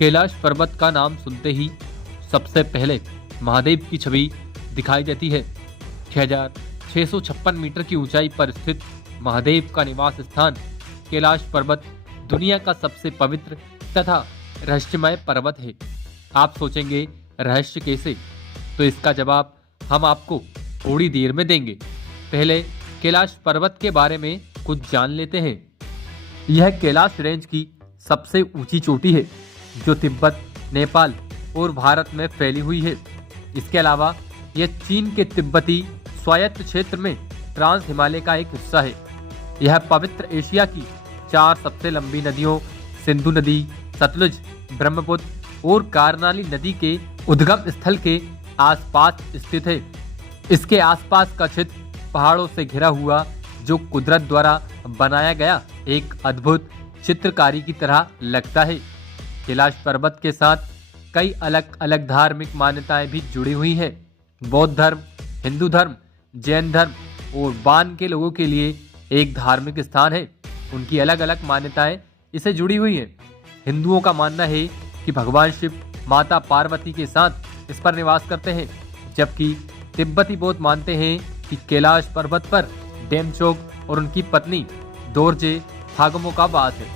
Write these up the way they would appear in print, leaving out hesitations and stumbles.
कैलाश पर्वत का नाम सुनते ही सबसे पहले महादेव की छवि दिखाई देती है। 6,656 मीटर की ऊंचाई पर स्थित महादेव का निवास स्थान कैलाश पर्वत दुनिया का सबसे पवित्र तथा रहस्यमय पर्वत है। आप सोचेंगे रहस्य कैसे? तो इसका जवाब हम आपको थोड़ी देर में देंगे। पहले कैलाश पर्वत के बारे में कुछ जान लेते हैं। यह कैलाश रेंज की सबसे ऊंची चोटी है जो तिब्बत, नेपाल और भारत में फैली हुई है। इसके अलावा यह चीन के तिब्बती स्वायत्त क्षेत्र में ट्रांस हिमालय का एक हिस्सा है। यह पवित्र एशिया की 4 सबसे लंबी नदियों सिंधु नदी, सतलुज, ब्रह्मपुत्र और कारनाली नदी के उद्गम स्थल के आसपास स्थित है। इसके आसपास का क्षेत्र पहाड़ों से घिरा हुआ जो कुदरत द्वारा बनाया गया एक अद्भुत चित्रकारी की तरह लगता है। कैलाश पर्वत के साथ कई अलग अलग धार्मिक मान्यताएं भी जुड़ी हुई हैं। बौद्ध धर्म, हिंदू धर्म, जैन धर्म और बान के लोगों के लिए एक धार्मिक स्थान है। उनकी अलग अलग मान्यताएं इसे जुड़ी हुई हैं। हिंदुओं का मानना है कि भगवान शिव माता पार्वती के साथ इस पर निवास करते हैं, जबकि तिब्बती बौद्ध मानते हैं कि कैलाश पर्वत पर डेमचोक और उनकी पत्नी दोरजे थागमो का वास है।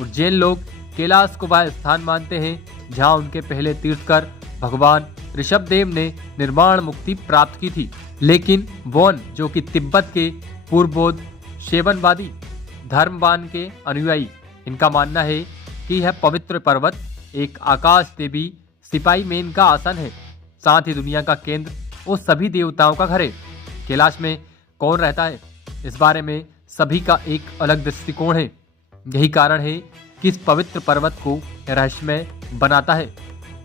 और जैन लोग कैलाश को वह स्थान मानते हैं जहां उनके पहले तीर्थकर भगवान ऋषभदेव ने निर्वाण मुक्ति प्राप्त की थी। लेकिन वोन, जो कि तिब्बत के पूर्व बौद्ध शेवनवादी धर्मवान के अनुयायी, इनका मानना है कि यह पवित्र पर्वत एक आकाश देवी सिपाही मेन का आसन है, साथ ही दुनिया का केंद्र और सभी देवताओं का घर है। कैलाश में कौन रहता है, इस बारे में सभी का एक अलग दृष्टिकोण है। यही कारण है कि इस पवित्र पर्वत को रहस्यमय बनाता है।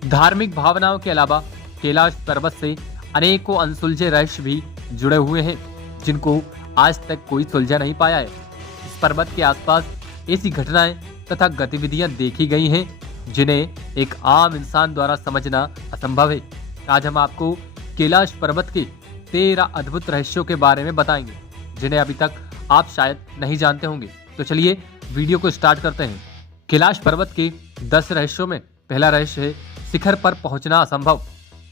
धार्मिक भावनाओं के अलावा कैलाश पर्वत से अनेकों अनसुलझे रहस्य भी जुड़े हुए हैं जिनको आज तक कोई सुलझा नहीं पाया है। इस पर्वत के आसपास ऐसी घटनाएं तथा गतिविधियां देखी गई हैं जिन्हें एक आम इंसान द्वारा समझना असंभव है। आज हम आपको कैलाश पर्वत के 13 अद्भुत रहस्यों के बारे में बताएंगे जिन्हें अभी तक आप शायद नहीं जानते होंगे। तो चलिए वीडियो को स्टार्ट करते हैं। कैलाश पर्वत के 10 रहस्यों में पहला रहस्य है शिखर पर पहुंचना असंभव।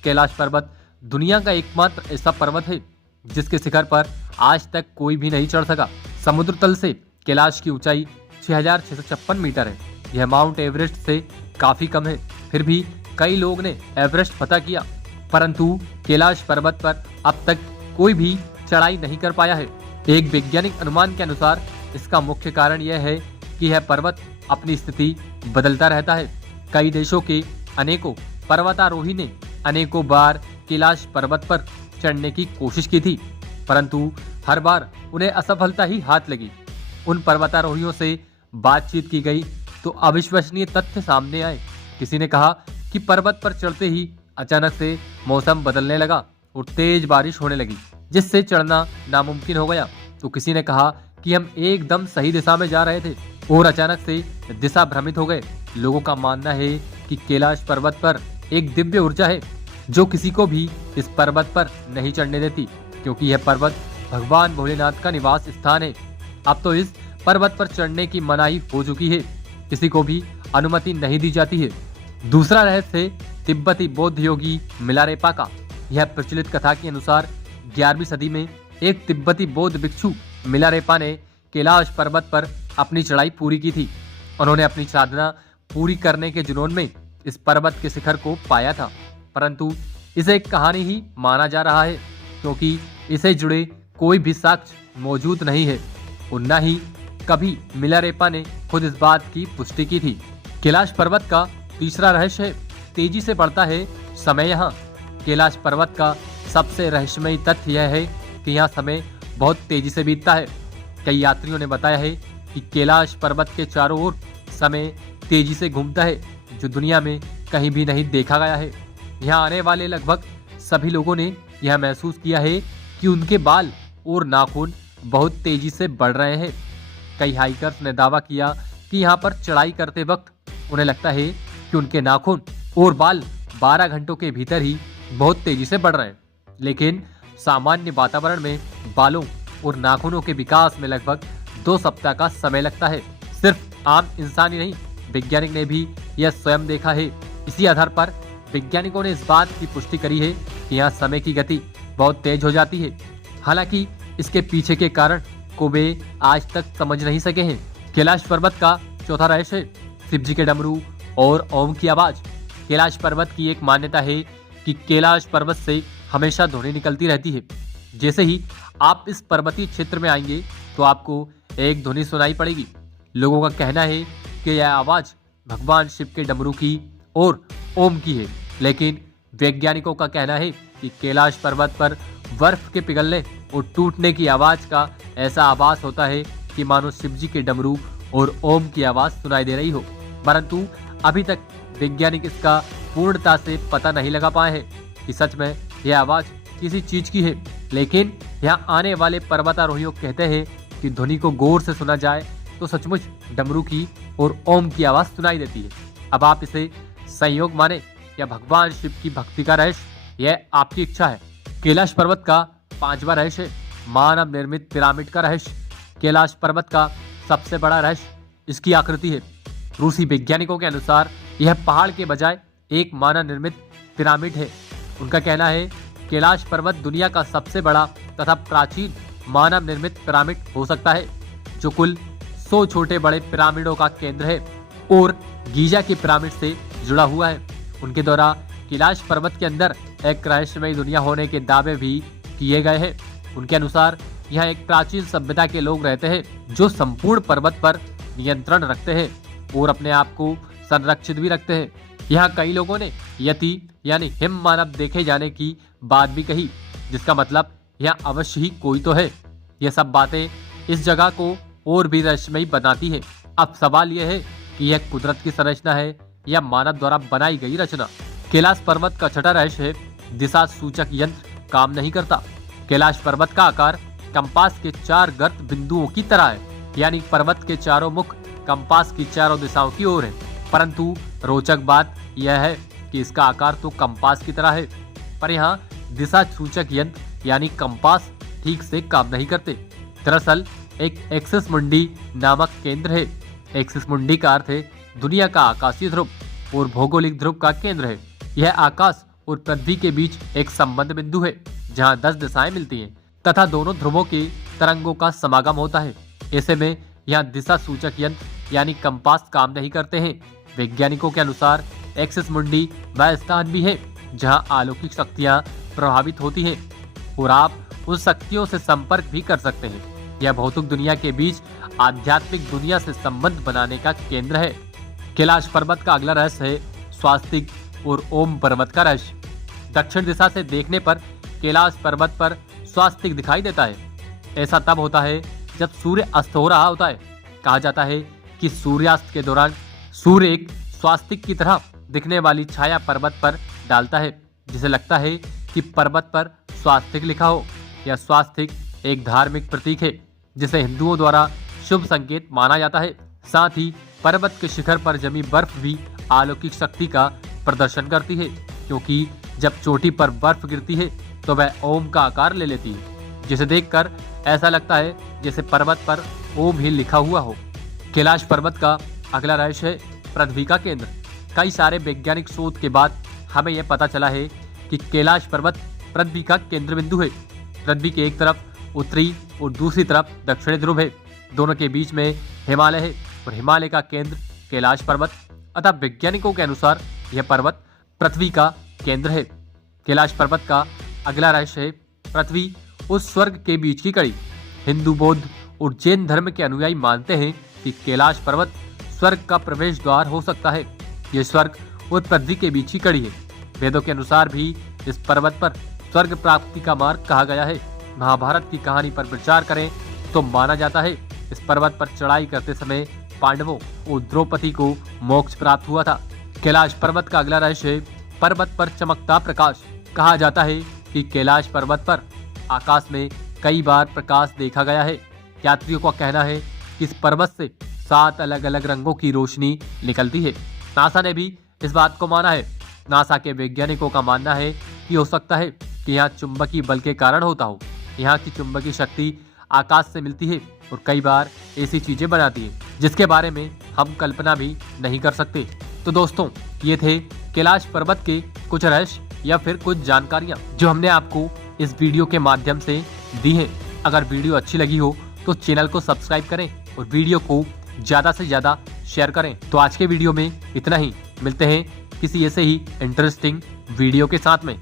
कैलाश पर्वत दुनिया का एकमात्र ऐसा पर्वत है जिसके शिखर पर आज तक कोई भी नहीं चढ़ सका। समुद्र तल से कैलाश की ऊंचाई 6,656 मीटर है। यह माउंट एवरेस्ट से काफी कम है। फिर भी कई लोग ने एवरेस्ट फतह किया, परंतु कैलाश पर्वत पर अब तक कोई भी चढ़ाई नहीं कर पाया है। एक वैज्ञानिक अनुमान के अनुसार इसका मुख्य कारण यह है कि यह पर्वत अपनी स्थिति बदलता रहता है। कई देशों के अनेकों पर्वतारोही ने अनेकों बार कैलाश पर्वत पर चढ़ने की कोशिश की थी, परंतु हर बार उन्हें असफलता ही हाथ लगी। उन पर्वतारोहियों से बातचीत की गई तो अविश्वसनीय तथ्य सामने आए। किसी ने कहा कि पर्वत पर चढ़ते ही अचानक से मौसम बदलने लगा और तेज बारिश होने लगी, जिससे चढ़ना नामुमकिन हो गया। तो किसी ने कहा कि हम एकदम सही दिशा में जा रहे थे और अचानक से दिशा भ्रमित हो गए। लोगों का मानना है कि कैलाश पर्वत पर एक दिव्य ऊर्जा है जो किसी को भी इस पर्वत पर नहीं चढ़ने देती, क्योंकि यह पर्वत भगवान भोलेनाथ का निवास स्थान है। अब तो इस पर्वत पर चढ़ने की मनाही हो चुकी है, किसी को भी अनुमति नहीं दी जाती है। दूसरा रहस्य है तिब्बती बौद्ध योगी मिलारेपा का। यह प्रचलित कथा के अनुसार 11वीं सदी में एक तिब्बती बौद्ध भिक्षु मिलारेपा ने कैलाश पर्वत पर अपनी चढ़ाई पूरी की थी। उन्होंने अपनी साधना पूरी करने के जुनून में इस पर्वत के शिखर को पाया था, परंतु इसे एक कहानी ही माना जा रहा है क्योंकि इसे जुड़े कोई भी साक्ष्य मौजूद नहीं है और न ही कभी मिलारेपा ने खुद इस बात की पुष्टि की थी। कैलाश पर्वत का तीसरा रहस्य है तेजी से बढ़ता है समय। यहाँ कैलाश पर्वत का सबसे रहस्यमयी तथ्य यह है कि यहाँ समय बहुत तेजी से बीतता है। कई यात्रियों ने बताया है कि कैलाश पर्वत के चारों ओर समय तेजी से घूमता है जो दुनिया में कहीं भी नहीं देखा गया है। यहाँ आने वाले लगभग सभी लोगों ने यह महसूस किया है कि उनके बाल और नाखून बहुत तेजी से बढ़ रहे हैं। कई हाइकर्स ने दावा किया कि यहाँ पर चढ़ाई करते वक्त उन्हें लगता है कि उनके नाखून और बाल 12 घंटों के भीतर ही बहुत तेजी से बढ़ रहे हैं। लेकिन सामान्य वातावरण में बालों और नाखूनों के विकास में लगभग 2 सप्ताह का समय लगता है। सिर्फ आम इंसान ही नहीं वैज्ञानिक ने भी यह स्वयं देखा है। इसी आधार पर वैज्ञानिकों ने इस बात की पुष्टि करी है कि यहाँ समय की गति बहुत तेज हो जाती है। हालांकि इसके पीछे के कारण को वे आज तक समझ नहीं सके हैं। कैलाश पर्वत का चौथा रहस्य है शिव जी के डमरू और ओम की आवाज। कैलाश पर्वत की एक मान्यता है कि कैलाश पर्वत से हमेशा ध्वनि निकलती रहती है। जैसे ही आप इस पर्वतीय क्षेत्र में आएंगे तो आपको एक ध्वनि सुनाई पड़ेगी। लोगों का कहना है कि यह आवाज भगवान शिव के डमरू की और ओम की है, लेकिन वैज्ञानिकों का कहना है कि कैलाश पर्वत पर बर्फ के पिघलने और टूटने की आवाज का ऐसा आभास होता है कि मानो शिव जी के डमरू और ओम की आवाज सुनाई दे रही हो। परंतु अभी तक वैज्ञानिक इसका पूर्णता से पता नहीं लगा पाए हैं कि सच में यह आवाज किसी चीज की है। लेकिन यहाँ आने वाले पर्वतारोहियों कहते हैं कि ध्वनि को गौर से सुना जाए तो सचमुच डमरू की और ओम की आवाज सुनाई देती है। अब आप इसे संयोग माने या भगवान शिव की भक्ति का रहस्य, यह आपकी इच्छा है। कैलाश पर्वत का पांचवा रहस्य मानव निर्मित पिरामिड का रहस्य। कैलाश पर्वत का सबसे बड़ा रहस्य इसकी आकृति है। रूसी वैज्ञानिकों के अनुसार यह पहाड़ के बजाय एक मानव निर्मित पिरामिड है। उनका कहना है कैलाश पर्वत दुनिया का सबसे बड़ा तथा प्राचीन मानव निर्मित पिरामिड हो सकता है, जो कुल 100 छोटे बड़े पिरामिडों का केंद्र है और गीजा के पिरामिड से जुड़ा हुआ है। उनके द्वारा कैलाश पर्वत के अंदर एक रहस्यमयी दुनिया होने के दावे भी किए गए हैं। उनके अनुसार यहाँ एक प्राचीन सभ्यता के लोग रहते हैं जो संपूर्ण पर्वत पर नियंत्रण रखते हैं और अपने आप को संरक्षित भी रखते हैं। यहाँ कई लोगों ने यति यानी हिम मानव देखे जाने की बात भी कही, जिसका मतलब यहाँ अवश्य ही कोई तो है। यह सब बातें इस जगह को और भी रहस्यमयी बनाती है। अब सवाल यह है कि यह कुदरत की संरचना है या मानव द्वारा बनाई गई रचना। कैलाश पर्वत का छठा रहस्य है दिशा सूचक यंत्र काम नहीं करता। कैलाश पर्वत का आकार कंपास के 4 गर्त बिंदुओं की तरह है, यानी पर्वत के चारों मुख कंपास की चारों दिशाओं की ओर है। परंतु रोचक बात यह है कि इसका आकार तो कंपास की तरह है, पर यहाँ दिशा सूचक यंत्र यानी कंपास ठीक से काम नहीं करते। दरअसल एक एक्सिस मुंडी नामक केंद्र है। एक्सिस मुंडी का अर्थ है दुनिया का आकाशीय ध्रुव और भौगोलिक ध्रुव का केंद्र है। यह आकाश और पृथ्वी के बीच एक संबंध बिंदु है जहाँ 10 दिशाएं मिलती हैं तथा दोनों ध्रुवों के तरंगों का समागम होता है। ऐसे में यहाँ दिशा सूचक यंत्र यानी कंपास काम नहीं करते हैं। वैज्ञानिकों के अनुसार एक्सिस मुंडी वह स्थान भी है जहाँ अलौकिक शक्तियाँ प्रभावित होती हैं और आप उन शक्तियों से संपर्क भी कर सकते हैं। यह भौतिक दुनिया के बीच आध्यात्मिक दुनिया से संबंध बनाने का केंद्र है। कैलाश पर्वत का अगला रहस्य है स्वास्तिक और ओम पर्वत का रहस्य। दक्षिण दिशा से देखने पर कैलाश पर्वत पर स्वास्तिक दिखाई देता है। ऐसा तब होता है जब सूर्य अस्त हो रहा होता है। कहा जाता है कि सूर्यास्त के दौरान सूर्य एक स्वास्तिक की तरह दिखने वाली छाया पर्वत पर डालता है, जिसे लगता है कि पर्वत पर स्वास्तिक लिखा हो। यह स्वास्तिक एक धार्मिक प्रतीक है जिसे हिंदुओं द्वारा शुभ संकेत माना जाता है। साथ ही पर्वत के शिखर पर जमी बर्फ भी अलौकिक शक्ति का प्रदर्शन करती है, क्योंकि जब चोटी पर बर्फ गिरती है तो वह ओम का आकार ले लेती है, जिसे देखकर ऐसा लगता है जैसे पर्वत पर ओम ही लिखा हुआ हो। कैलाश पर्वत का अगला रहस्य है पृथ्वी का केंद्र। कई सारे वैज्ञानिक शोध के बाद हमें यह पता चला है कि कैलाश पर्वत पृथ्वी का केंद्र बिंदु है। पृथ्वी के एक तरफ उत्तरी और दूसरी तरफ दक्षिणी ध्रुव है। दोनों के बीच में हिमालय है और हिमालय का केंद्र कैलाश पर्वत। अतः वैज्ञानिकों के अनुसार यह पर्वत पृथ्वी का केंद्र है। कैलाश पर्वत का अगला रहस्य है पृथ्वी और स्वर्ग के बीच की कड़ी। हिंदू, बौद्ध और जैन धर्म के अनुयायी मानते हैं कि कैलाश पर्वत स्वर्ग का प्रवेश द्वार हो सकता है। यह स्वर्ग और पृथ्वी के बीच की कड़ी है। वेदों के अनुसार भी इस पर्वत पर स्वर्ग प्राप्ति का मार्ग कहा गया है। महाभारत की कहानी पर विचार करें तो माना जाता है इस पर्वत पर चढ़ाई करते समय पांडवों और द्रौपदी को मोक्ष प्राप्त हुआ था। कैलाश पर्वत का अगला रहस्य है पर्वत पर चमकता प्रकाश। कहा जाता है कि कैलाश पर्वत पर आकाश में कई बार प्रकाश देखा गया है। यात्रियों का कहना है कि इस पर्वत से 7 अलग अलग रंगों की रोशनी निकलती है। नासा ने भी इस बात को माना है। नासा के वैज्ञानिकों का मानना है कि हो सकता है कि यहाँ चुंबकीय बल के कारण होता हो। यहाँ की चुंबकीय शक्ति आकाश से मिलती है और कई बार ऐसी चीजें बनाती है जिसके बारे में हम कल्पना भी नहीं कर सकते। तो दोस्तों, ये थे कैलाश पर्वत के कुछ रहस्य या फिर कुछ जानकारियां जो हमने आपको इस वीडियो के माध्यम से दी हैं। अगर वीडियो अच्छी लगी हो तो चैनल को सब्सक्राइब करें और वीडियो को ज्यादा से ज्यादा शेयर करें। तो आज के वीडियो में इतना ही, मिलते हैं किसी ऐसे ही इंटरेस्टिंग वीडियो के साथ में।